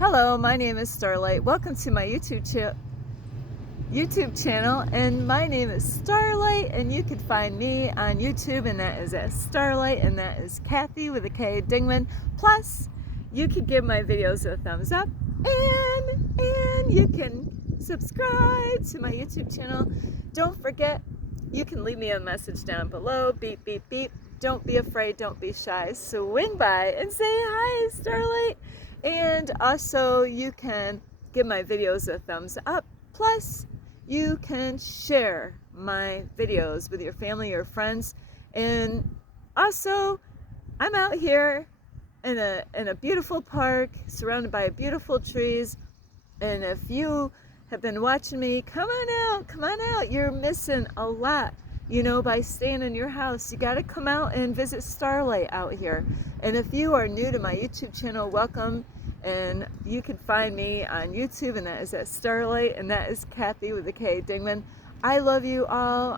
Hello, my name is Starlight. Welcome to my YouTube channel, and my name is Starlight, and you can find me on YouTube, and that is at Starlight, and that is Kathy with a K Dingman. Plus, you can give my videos a thumbs up, and you can subscribe to my YouTube channel. Don't forget, you can leave me a message down below. Beep, beep, beep. Don't be afraid. Don't be shy. Swing by and say hi, Starlight. And also, you can give my videos a thumbs up. Plus, you can share my videos with your family or friends. And also, I'm out here in a beautiful park surrounded by beautiful trees. And if you have been watching me, come on out. You're missing a lot, by staying in your house. You got to come out and visit Starlight out here. And if you are new to my YouTube channel, welcome. And you can find me on YouTube, and that is at Starlight, and that is Kathy with a K Dingman. I love you all.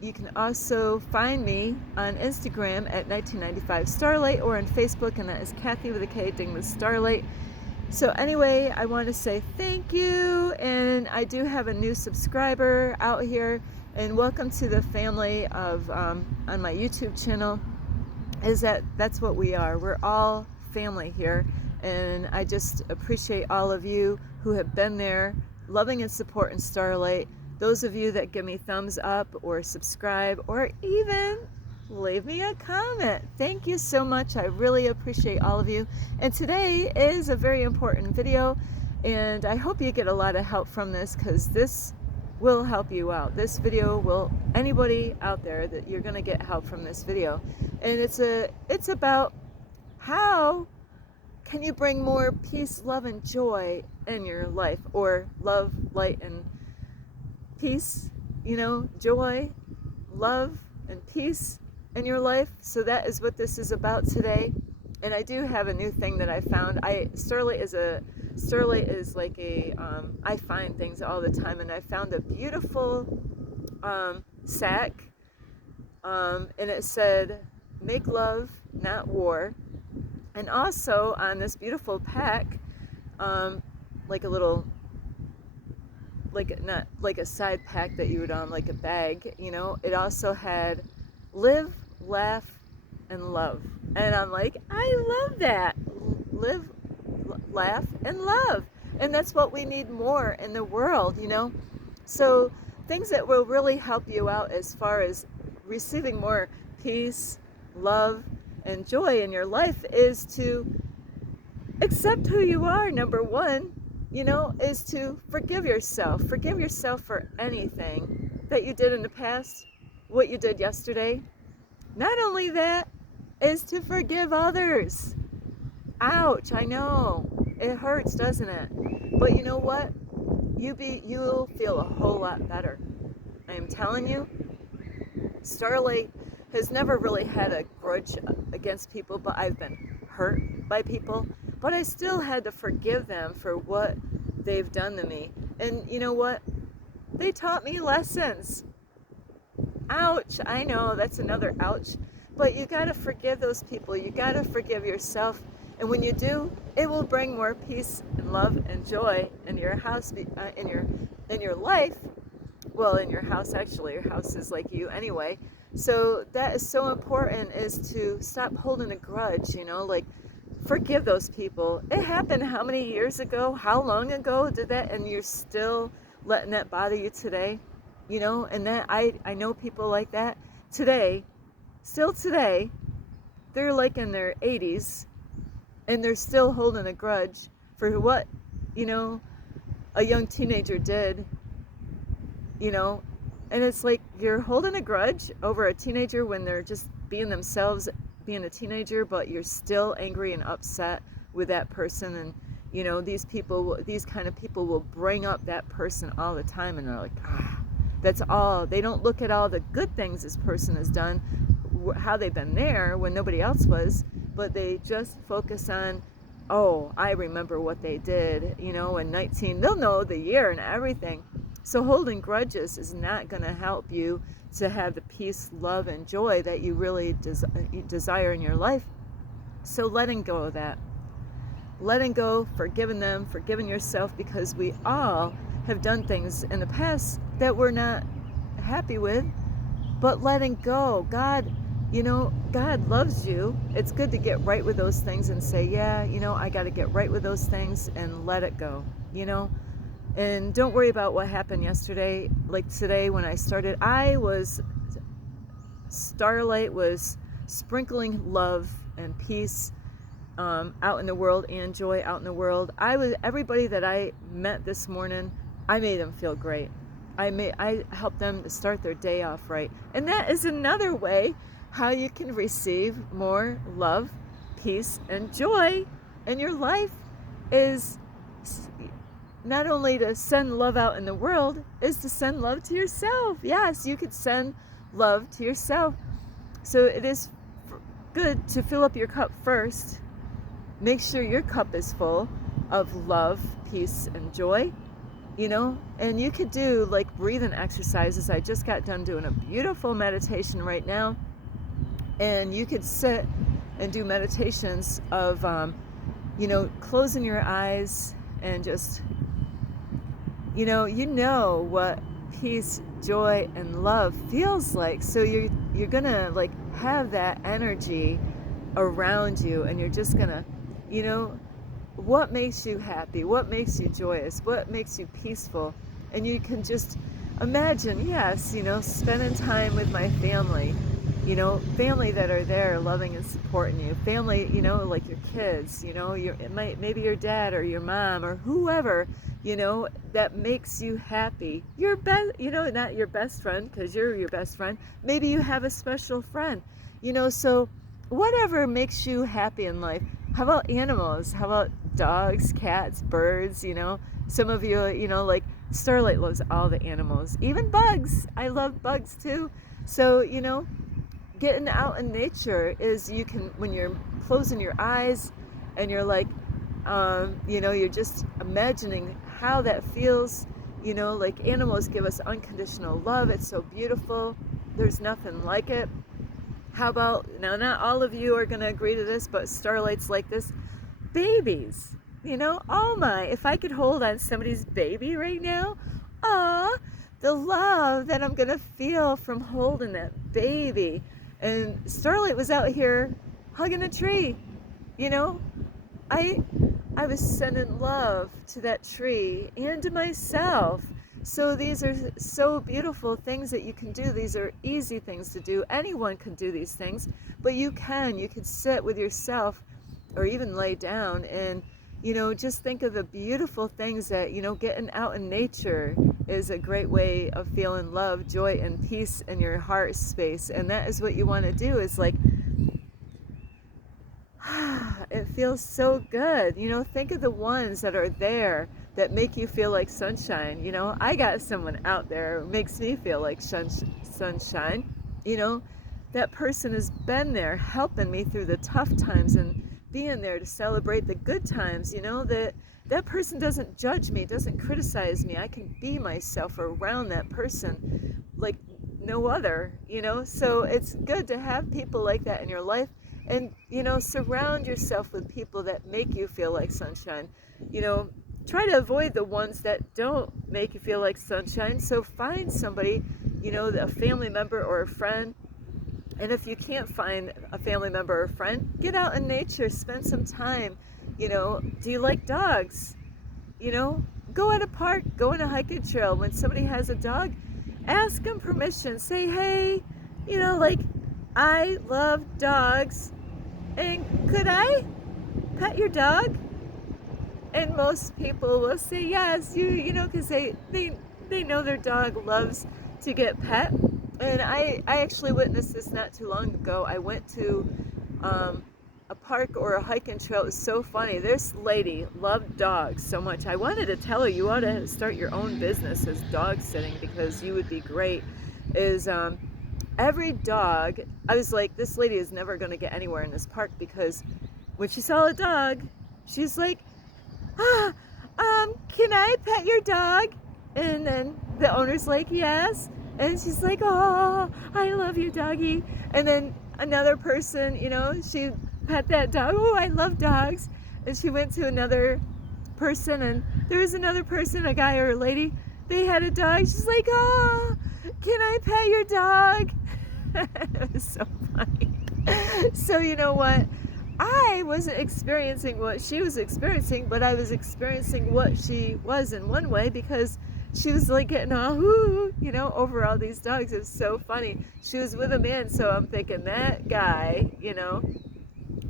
You can also find me on Instagram at 1995 Starlight, or on Facebook, and that is Kathy with a K Dingman Starlight. So anyway, I want to say thank you, and I do have a new subscriber out here, and welcome to the family of on my YouTube channel. That's what we are. We're all family here, and I just appreciate all of you who have been there, loving and supporting Starlight. Those of you that give me thumbs up or subscribe or even leave me a comment. Thank you so much. I really appreciate all of you. And today is a very important video, and I hope you get a lot of help from this, because this will help you out. This video will, anybody out there, that you're going to get help from this video. And it's about how can you bring more peace, love, and joy in your life, or love, light, and peace, joy, love, and peace in your life. So that is what this is about today. And I do have a new thing that I found. Starlight is like a I find things all the time, and I found a beautiful sack, and it said "Make love, not war." And also on this beautiful pack, like a little, not like a side pack that you would like a bag, it also had "Live, laugh, and love." And I'm like, I love that. Live, laugh, and love. And that's what we need more in the world, So things that will really help you out as far as receiving more peace, love, and joy in your life is to accept who you are. Number one, is to forgive yourself. Forgive yourself for anything that you did in the past, what you did yesterday. Not only that, is to forgive others. Ouch, I know. It hurts, doesn't it? But you know what? You'll feel a whole lot better. I am telling you, Starlight has never really had a grudge against people, but I've been hurt by people. But I still had to forgive them for what they've done to me. And you know what? They taught me lessons. Ouch, I know, that's another ouch. But you gotta forgive those people. You gotta forgive yourself. And when you do, it will bring more peace and love and joy in your house, in your life. Well, in your house, actually. Your house is like you anyway. So that is so important, is to stop holding a grudge, forgive those people. It happened how many years ago? How long ago did that? And you're still letting that bother you today? And that I know people like that today, still today. They're like in their 80s, and they're still holding a grudge for what, a young teenager did, and it's like you're holding a grudge over a teenager when they're just being themselves, being a teenager, but you're still angry and upset with that person. And these kind of people will bring up that person all the time, and they're like, that's all. They don't look at all the good things this person has done, how they've been there when nobody else was, but they just focus on, oh, I remember what they did, in 19, they'll know the year and everything. So holding grudges is not going to help you to have the peace, love, and joy that you really desire in your life. So letting go of that. letting go, forgiving them, forgiving yourself, because we all have done things in the past that we're not happy with, but letting go. God, God loves you. It's good to get right with those things and say, yeah, I got to get right with those things and let it go, and don't worry about what happened yesterday. Like today when I started, Starlight was sprinkling love and peace out in the world, and joy out in the world. Everybody that I met this morning, I made them feel great. I helped them to start their day off right. And that is another way how you can receive more love, peace, and joy in your life, is not only to send love out in the world, is to send love to yourself. Yes, you could send love to yourself. So it is good to fill up your cup first. Make sure your cup is full of love, peace, and joy, and you could do like breathing exercises. I just got done doing a beautiful meditation right now, and you could sit and do meditations of, closing your eyes and just, what peace, joy, and love feels like. So you're gonna like have that energy around you, and you're just gonna, what makes you happy, what makes you joyous, what makes you peaceful. And you can just imagine, yes, spending time with my family, family that are there loving and supporting you, family, like your kids, maybe your dad or your mom or whoever, that makes you happy. Your best, not your best friend, because you're your best friend. Maybe you have a special friend, so whatever makes you happy in life. How about animals? How about dogs, cats, birds, some of you, like Starlight loves all the animals, even bugs. I love bugs too. So, getting out in nature is, you can, when you're closing your eyes and you're like, you're just imagining how that feels, like animals give us unconditional love. It's so beautiful. There's nothing like it. How about, now not all of you are going to agree to this, but Starlight's like this, babies, oh my, if I could hold on somebody's baby right now, the love that I'm going to feel from holding that baby. And Starlight was out here hugging a tree, I was sending love to that tree and to myself. So these are so beautiful things that you can do. These are easy things to do. Anyone can do these things, but you can sit with yourself or even lay down and, just think of the beautiful things that, getting out in nature is a great way of feeling love, joy, and peace in your heart space. And that is what you want to do, is like, it feels so good. Think of the ones that are there that make you feel like sunshine. I got someone out there who makes me feel like sunshine. That person has been there helping me through the tough times and being there to celebrate the good times. That person doesn't judge me, doesn't criticize me. I can be myself around that person like no other, so it's good to have people like that in your life. And, surround yourself with people that make you feel like sunshine. Try to avoid the ones that don't make you feel like sunshine. So find somebody, a family member or a friend. And if you can't find a family member or a friend, get out in nature, spend some time. Do you like dogs? Go at a park, go on a hiking trail. When somebody has a dog, ask them permission. Say, hey, like, I love dogs, and could I pet your dog? And most people will say yes, because they know their dog loves to get pet. And I actually witnessed this not too long ago. I went to a park or a hiking trail. It was so funny. This lady loved dogs so much. I wanted to tell her, you ought to start your own business as dog sitting, because you would be great. Every dog, I was like, this lady is never going to get anywhere in this park, because when she saw a dog, she's like, can I pet your dog? And then the owner's like, yes. And she's like, oh, I love you, doggy. And then another person, she pet that dog. Oh, I love dogs. and she went to another person, and there was another person, a guy or a lady, they had a dog. She's like, oh, can I pet your dog? It was so funny. So you know what? I wasn't experiencing what she was experiencing, but I was experiencing what she was in one way, because she was like getting all over all these dogs. It was so funny. She was with a man, so I'm thinking that guy,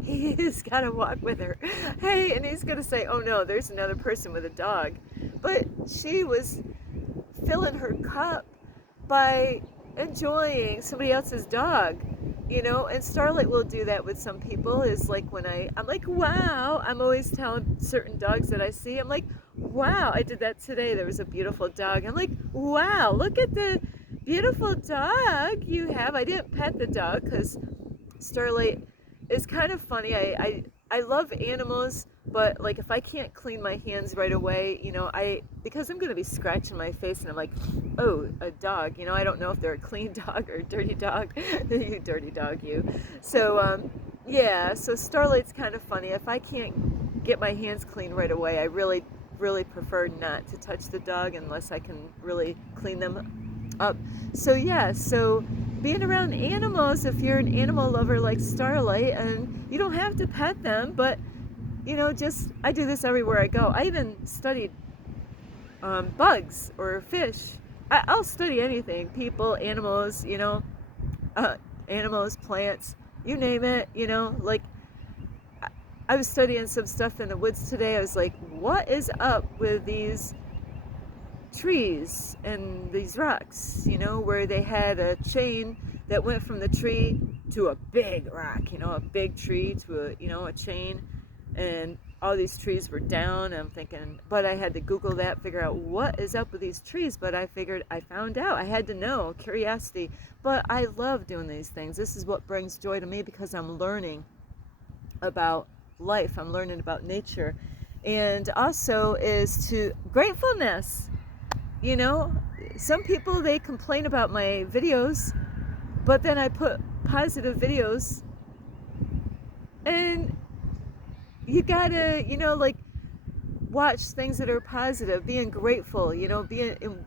he's got to walk with her. Hey, and he's going to say, oh no, there's another person with a dog. But she was filling her cup by enjoying somebody else's dog, and Starlight will do that with some people. Is like when I'm like, wow, I'm always telling certain dogs that I see, I'm like, wow, I did that today. There was a beautiful dog. I'm like, wow, look at the beautiful dog you have. I didn't pet the dog because Starlight is kind of funny. I love animals, but like if I can't clean my hands right away, because I'm going to be scratching my face and I'm like, oh, a dog, I don't know if they're a clean dog or a dirty dog. You dirty dog, you. So, yeah, so Starlight's kind of funny. If I can't get my hands clean right away, I really, really prefer not to touch the dog unless I can really clean them up. So, yeah, so being around animals, if you're an animal lover like Starlight, and you don't have to pet them, but I do this everywhere I go. I even studied bugs or fish. I'll study anything, people, animals, animals, plants, you name it, like I was studying some stuff in the woods today. I was like, what is up with these trees and these rocks, where they had a chain that went from the tree to a big rock, a big tree to a chain, and all these trees were down. And I'm thinking, but I had to Google that, figure out what is up with these trees. But I figured, I found out, I had to know, curiosity. But I love doing these things. This is what brings joy to me, because I'm learning about life. I'm learning about nature. And also is to gratefulness. Some people, they complain about my videos, but then I put positive videos, and you gotta, watch things that are positive, being grateful,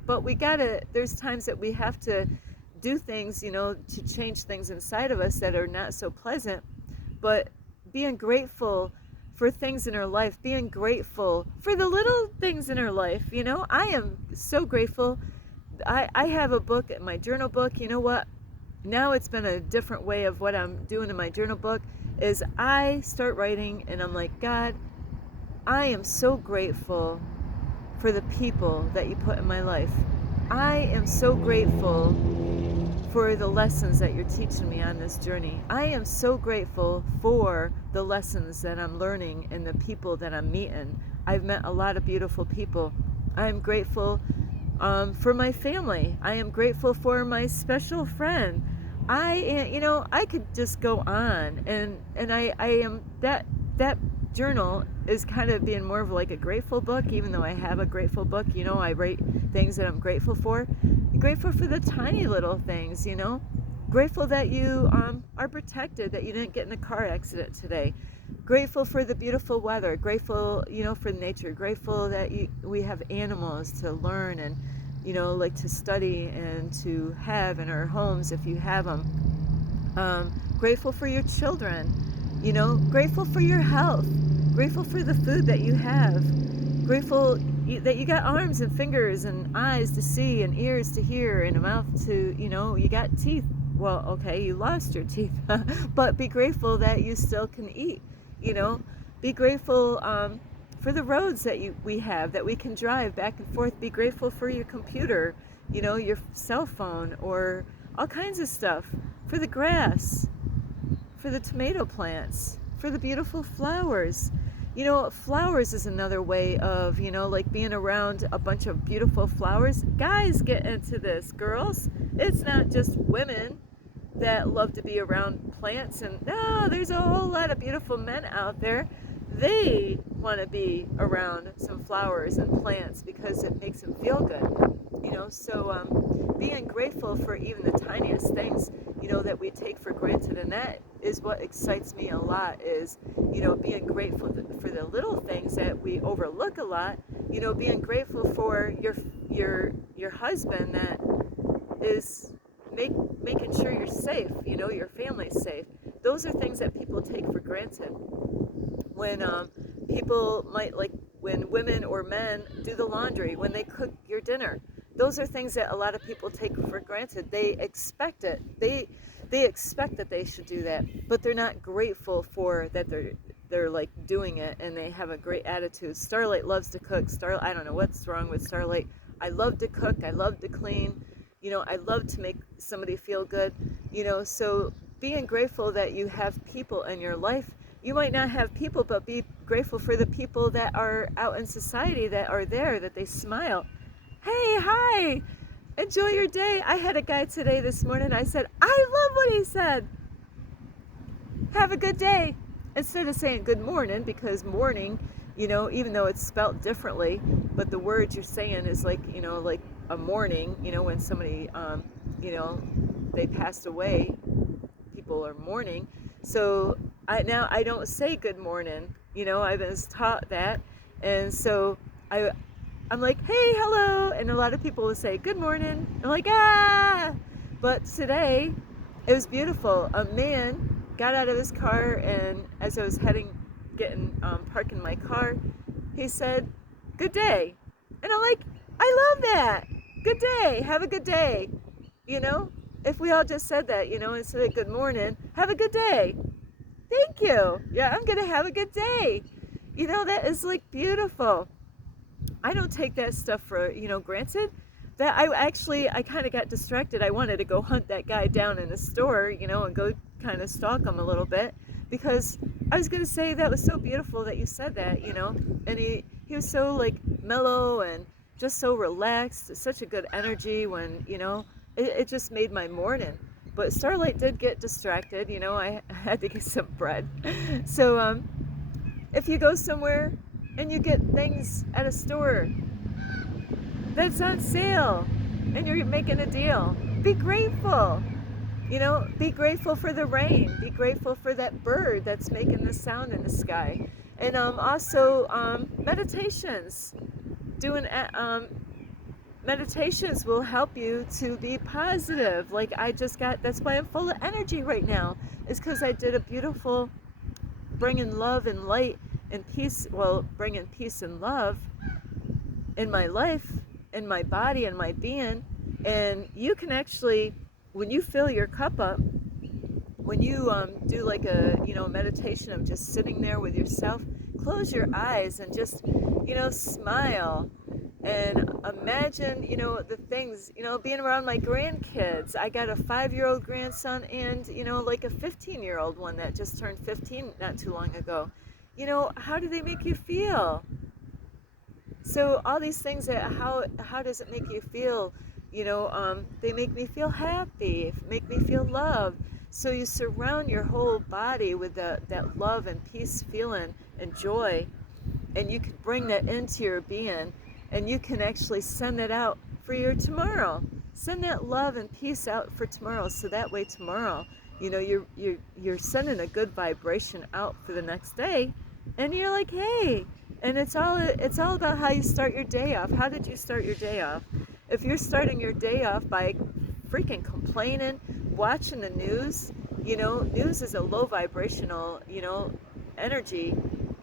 but there's times that we have to do things, to change things inside of us that are not so pleasant, but being grateful for things in our life, being grateful for the little things in our life. I am so grateful. I have a book, my journal book. You know what? Now it's been a different way of what I'm doing in my journal book, is I start writing and I'm like, God, I am so grateful for the people that you put in my life. I am so grateful for the lessons that you're teaching me on this journey. I am so grateful for the lessons that I'm learning and the people that I'm meeting. I've met a lot of beautiful people. I'm grateful for my family. I am grateful for my special friend. I could just go on, and I am that journal is kind of being more of like a grateful book, even though I have a grateful book. I write things that I'm grateful for. Grateful for the tiny little things, Grateful that you are protected, that you didn't get in a car accident today. Grateful for the beautiful weather. Grateful, for nature. Grateful that we have animals to learn and, like to study and to have in our homes if you have them. Grateful for your children. Grateful for your health. Grateful for the food that you have. Grateful that you got arms and fingers and eyes to see and ears to hear and a mouth to, you got teeth. Well, okay, you lost your teeth, but be grateful that you still can eat, Be grateful for the roads that we have, that we can drive back and forth. Be grateful for your computer, your cell phone, or all kinds of stuff. For the grass, for the tomato plants, for the beautiful flowers. Flowers is another way of, like being around a bunch of beautiful flowers. Guys get into this, girls. It's not just women that love to be around plants. And no, there's a whole lot of beautiful men out there. They want to be around some flowers and plants because it makes them feel good. So being grateful for even the tiniest things, that we take for granted, and that is what excites me a lot, is, being grateful for the little things that we overlook a lot, being grateful for your husband that is making sure you're safe, your family's safe. Those are things that people take for granted. When people might, like when women or men do the laundry, when they cook your dinner, those are things that a lot of people take for granted. They expect it. They expect that they should do that, but they're not grateful for that they're like doing it, and they have a great attitude. Starlight loves to cook. I don't know what's wrong with Starlight. I love to cook. I love to clean. I love to make somebody feel good. So being grateful that you have people in your life. You might not have people, but be grateful for the people that are out in society that are there, that they smile. Hey, hi, enjoy your day. I had a guy today this morning, I said, I love what he said. Have a good day. Instead of saying good morning, because morning, even though it's spelt differently, but the word you're saying is like, like a mourning, when somebody, they passed away, people are mourning. So I don't say good morning, I was taught that. And so I'm like, hey, hello. And a lot of people will say, good morning. I'm like, ah. But today, it was beautiful. A man got out of his car, and as I was parking my car, he said, good day. And I'm like, I love that. Good day. Have a good day. If we all just said that, instead of good morning, have a good day. Thank you. Yeah, I'm going to have a good day. That is like beautiful. I don't take that stuff for, granted. That I kind of got distracted. I wanted to go hunt that guy down in the store, and go kind of stalk him a little bit, because I was going to say that was so beautiful that you said that, and he was so like mellow and just so relaxed, such a good energy when, it just made my morning. But Starlight did get distracted, I had to get some bread. So if you go somewhere and you get things at a store that's on sale and you're making a deal, be grateful. Be grateful for the rain. Be grateful for that bird that's making the sound in the sky. And also meditations. Meditations will help you to be positive. Like that's why I'm full of energy right now, is because I did a beautiful bringing love and light and peace, bringing peace and love in my life, in my body, and my being. And you can actually, when you fill your cup up, when you do like a meditation of just sitting there with yourself, close your eyes and just smile and imagine the things, being around my grandkids. I got a 5-year-old grandson and like a 15-year-old one that just turned 15 not too long ago. How do they make you feel? So all these things, how does it make you feel? They make me feel happy, make me feel loved. So you surround your whole body with that love and peace feeling and joy, and you can bring that into your being, and you can actually send it out for your tomorrow. Send that love and peace out for tomorrow, so that way tomorrow, you're sending a good vibration out for the next day, and you're like, hey. And it's all about how you start your day off. How did you start your day off? If you're starting your day off by freaking complaining, watching the news, news is a low vibrational, energy,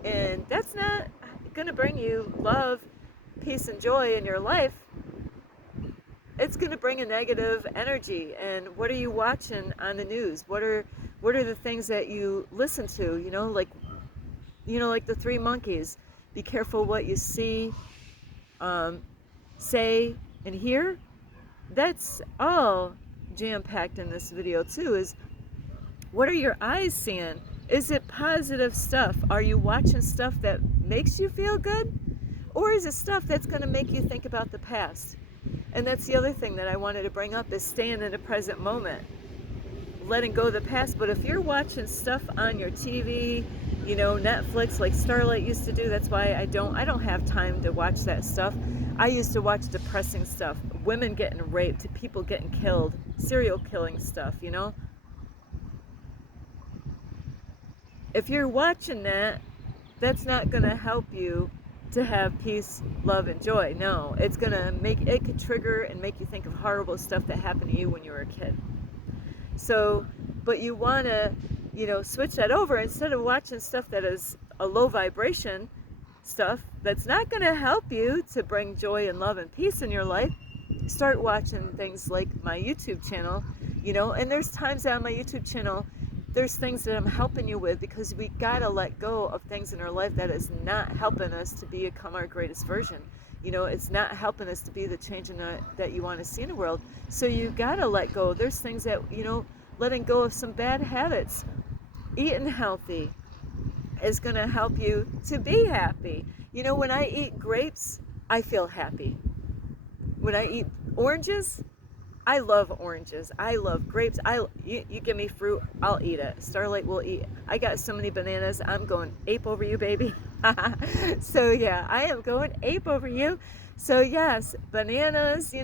and that's not going to bring you love, peace, and joy in your life. It's going to bring a negative energy. And what are you watching on the news? What are the things that you listen to? Like the Three Monkeys. Be careful what you see, say, and hear. That's all jam-packed in this video too, is what are your eyes seeing? Is it positive stuff? Are you watching stuff that makes you feel good? Or is it stuff that's going to make you think about the past? And that's the other thing that I wanted to bring up, is staying in the present moment, letting go of the past. But if you're watching stuff on your TV, Netflix like Starlight used to do. That's why I don't have time to watch that stuff. I used to watch depressing stuff, women getting raped, people getting killed, serial killing stuff. If you're watching that, that's not going to help you to have peace, love, and joy. No, it could trigger and make you think of horrible stuff that happened to you when you were a kid. So, but you want to, switch that over. Instead of watching stuff that is a low vibration stuff that's not going to help you to bring joy and love and peace in your life, start watching things like my YouTube channel, and there's times on my YouTube channel, there's things that I'm helping you with, because we got to let go of things in our life that is not helping us to become our greatest version. It's not helping us to be the change that you want to see in the world. So you got to let go. There's things that, letting go of some bad habits. Eating healthy is going to help you to be happy. When I eat grapes, I feel happy. When I eat oranges, I love oranges. I love grapes. You give me fruit, I'll eat it. Starlight will eat. I got so many bananas. I'm going ape over you, baby. So yeah, I am going ape over you. So yes, bananas,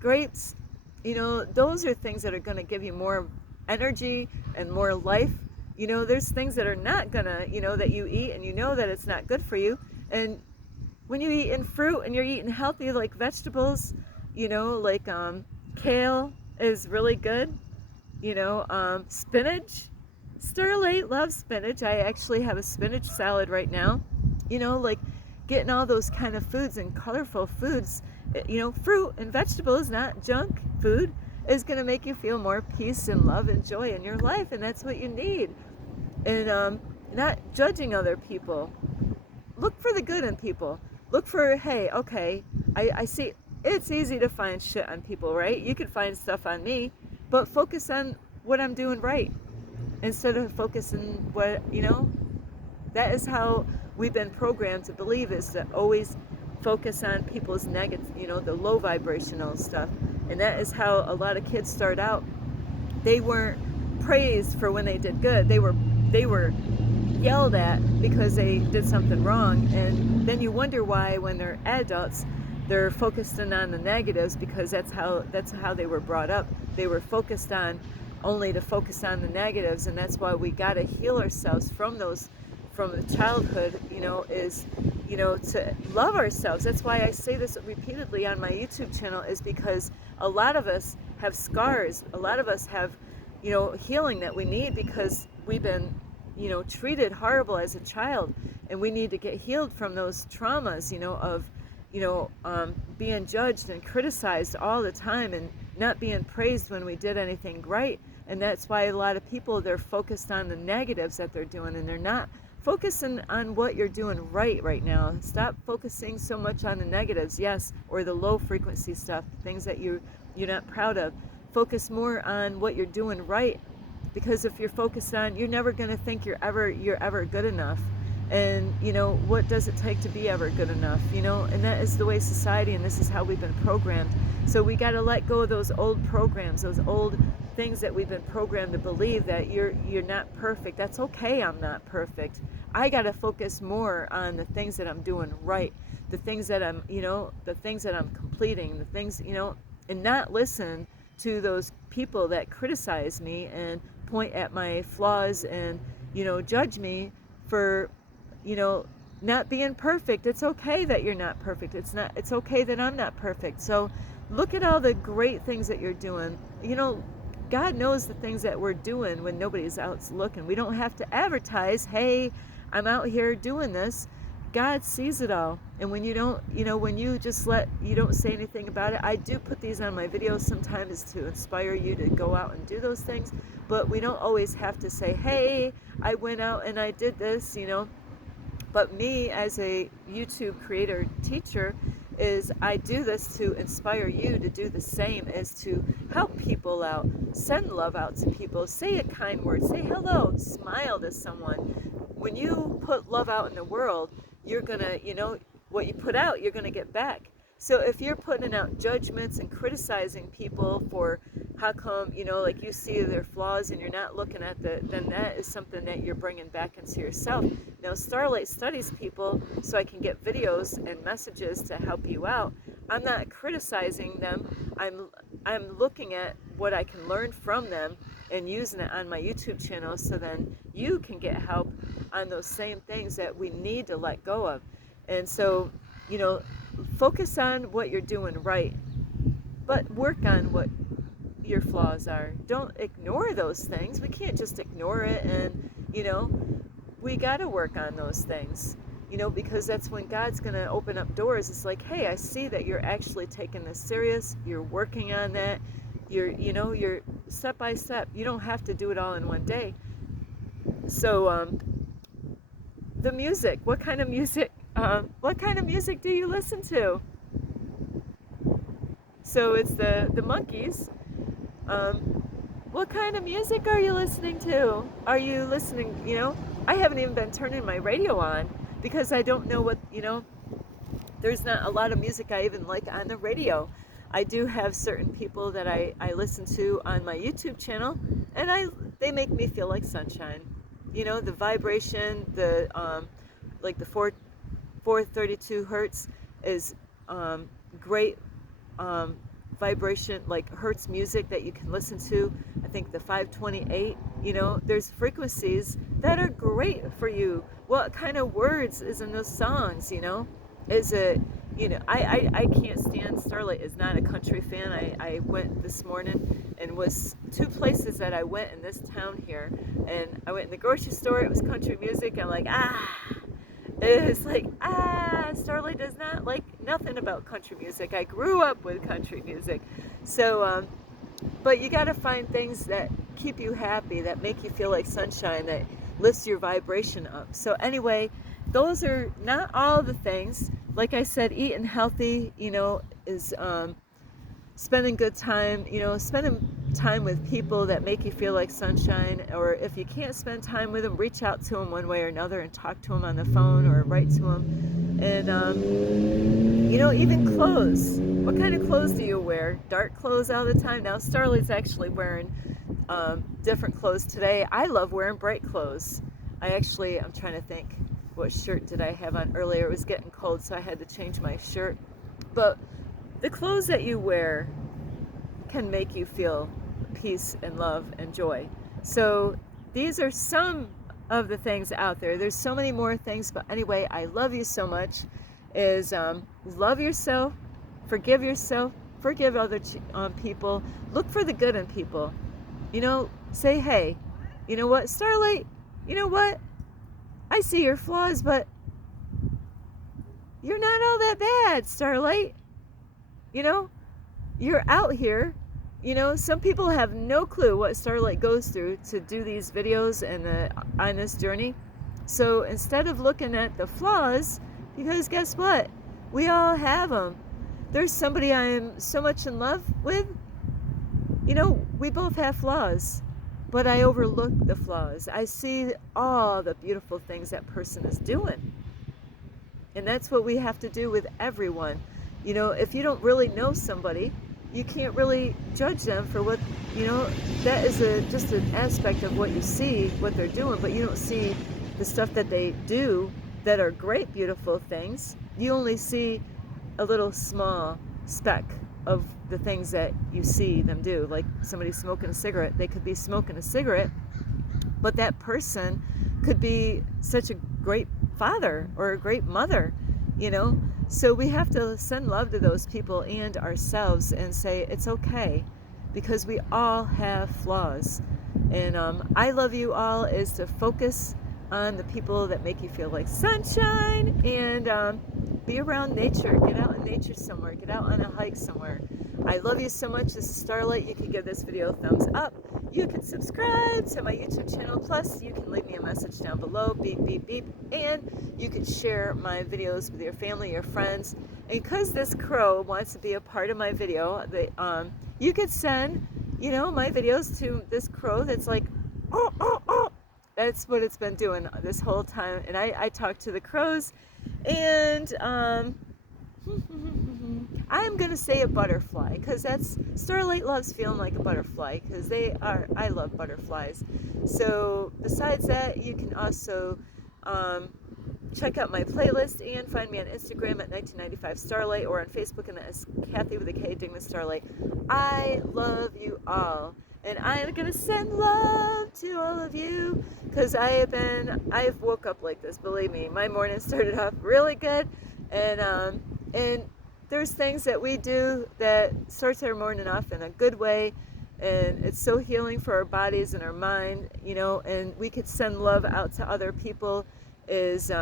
grapes, those are things that are going to give you more energy and more life. There's things that are not gonna, that you eat and that it's not good for you. And when you eat in fruit and you're eating healthy, like vegetables, like kale is really good. Spinach. Starlight loves spinach. I actually have a spinach salad right now. Like getting all those kind of foods and colorful foods. Fruit and vegetables, not junk food, is going to make you feel more peace and love and joy in your life, and that's what you need. And not judging other people. Look for the good in people. Look for, hey, okay, I see. It's easy to find shit on people, right? You can find stuff on me, but focus on what I'm doing right instead of focusing what, that is how we've been programmed to believe, is to always focus on people's negative, the low vibrational stuff. And that is how a lot of kids start out. They weren't praised for when they did good. They were yelled at because they did something wrong. And then you wonder why when they're adults, they're focusing on the negatives, because that's how they were brought up. They were focused on only to focus on the negatives, and that's why we got to heal ourselves from those, from the childhood, is, to love ourselves. That's why I say this repeatedly on my YouTube channel, is because a lot of us have scars. A lot of us have, healing that we need, because we've been, treated horrible as a child, and we need to get healed from those traumas, of being judged and criticized all the time and not being praised when we did anything right. And that's why a lot of people, they're focused on the negatives that they're doing, and they're not focusing on what you're doing right now. Stop focusing so much on the negatives, yes, or the low frequency stuff, things that you're not proud of. Focus more on what you're doing right, because if you're focused on, you're never going to think you're ever good enough. And what does it take to be ever good enough? And that is the way society, and this is how we've been programmed. So we got to let go of those old programs, those old things that we've been programmed to believe, that you're not perfect. That's okay, I'm not perfect. I got to focus more on the things that I'm doing right, the things that I'm completing, the things, and not listen to those people that criticize me and point at my flaws and judge me for not being perfect. It's okay that you're not perfect. It's okay that I'm not perfect. So look at all the great things that you're doing. God knows the things that we're doing when nobody's out looking. We don't have to advertise, hey, I'm out here doing this. God sees it all. And when you don't, when you just you don't say anything about it. I do put these on my videos sometimes to inspire you to go out and do those things, but we don't always have to say, hey, I went out and I did this, But me as a YouTube creator teacher, is I do this to inspire you to do the same, is to help people out, send love out to people, say a kind word, say hello, smile to someone. When you put love out in the world, you're gonna, what you put out, you're gonna get back. So if you're putting out judgments and criticizing people for how come, like you see their flaws and you're not looking at then that is something that you're bringing back into yourself. Now, Starlight studies people so I can get videos and messages to help you out. I'm not criticizing them. I'm looking at what I can learn from them and using it on my YouTube channel so then you can get help on those same things that we need to let go of. And so, focus on what you're doing right, but work on what your flaws are. Don't ignore those things. We can't just ignore it, and we got to work on those things, because that's when God's going to open up doors. It's like, hey, I see that you're actually taking this serious. You're working on that. You're step by step. You don't have to do it all in one day. So the music, what kind of music do you listen to? So it's the Monkees. What kind of music are you listening to? Are you listening, I haven't even been turning my radio on because I don't know what, there's not a lot of music I even like on the radio. I do have certain people that I listen to on my YouTube channel, and they make me feel like sunshine. The vibration, like the 432 hertz is great vibration, like hertz music that you can listen to. I think the 528, there's frequencies that are great for you. What kind of words is in those songs? Is it, I can't stand Starlight is not a country fan. I went this morning and was 2 places that I went in this town here, and I went in the grocery store, it was country music. I'm like, it's like, Starlight does not like nothing about country music. I grew up with country music. So, but you got to find things that keep you happy, that make you feel like sunshine, that lifts your vibration up. So anyway, those are not all the things. Like I said, eating healthy, is spending good time, spending time with people that make you feel like sunshine. Or if you can't spend time with them, reach out to them one way or another and talk to them on the phone or write to them. And even clothes. What kind of clothes do you wear? Dark clothes all the time? Now Starlight's actually wearing different clothes today. I love wearing bright clothes. I'm trying to think, what shirt did I have on earlier? It was getting cold, so I had to change my shirt. But the clothes that you wear can make you feel peace and love and joy. So these are some of the things out there. There's so many more things, but anyway, I love you so much. Love yourself, forgive other people, look for the good in people. Say, hey, you know what, Starlight, you know what? I see your flaws, but you're not all that bad, Starlight. You're out here. Some people have no clue what Starlight goes through to do these videos and on this journey. So instead of looking at the flaws, because guess what? We all have them. There's somebody I am so much in love with. We both have flaws. But I overlook the flaws. I see all the beautiful things that person is doing. And that's what we have to do with everyone. If you don't really know somebody, you can't really judge them for what, that is just an aspect of what you see, what they're doing, but you don't see the stuff that they do that are great, beautiful things. You only see a little small speck of the things that you see them do. Like somebody smoking a cigarette, they could be smoking a cigarette, but that person could be such a great father or a great mother, So we have to send love to those people and ourselves and say it's okay, because we all have flaws. And I love you all is to focus on the people that make you feel like sunshine, and be around nature. Get out in nature somewhere. Get out on a hike somewhere. I love you so much. This is Starlight. You can give this video a thumbs up. You can subscribe to my YouTube channel. Plus, you can leave me a message down below. Beep, beep, beep. And you can share my videos with your family, your friends. And because this crow wants to be a part of my video, you could send, my videos to this crow that's like, oh, oh, oh. That's what it's been doing this whole time. And I talk to the crows. And I'm gonna say a butterfly because that's Starlight loves feeling like a butterfly because I love butterflies. So besides that, you can also check out my playlist and find me on Instagram at 1995 Starlight or on Facebook, and that is Kathy with a K, Dingman Starlight. I love you all, and I am gonna send love to all of you because I've woke up like this. Believe me, my morning started off really good, and there's things that we do that starts our morning off in a good way, and it's so healing for our bodies and our mind, and we could send love out to other people is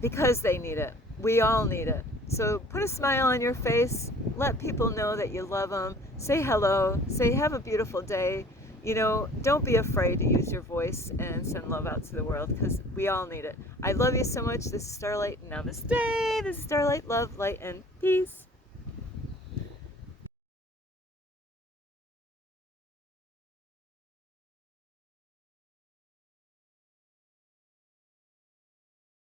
because they need it. We all need it. So put a smile on your face. Let people know that you love them. Say hello. Say have a beautiful day. Don't be afraid to use your voice and send love out to the world because we all need it. I love you so much. This is Starlight. Namaste. This is Starlight. Love, light, and peace.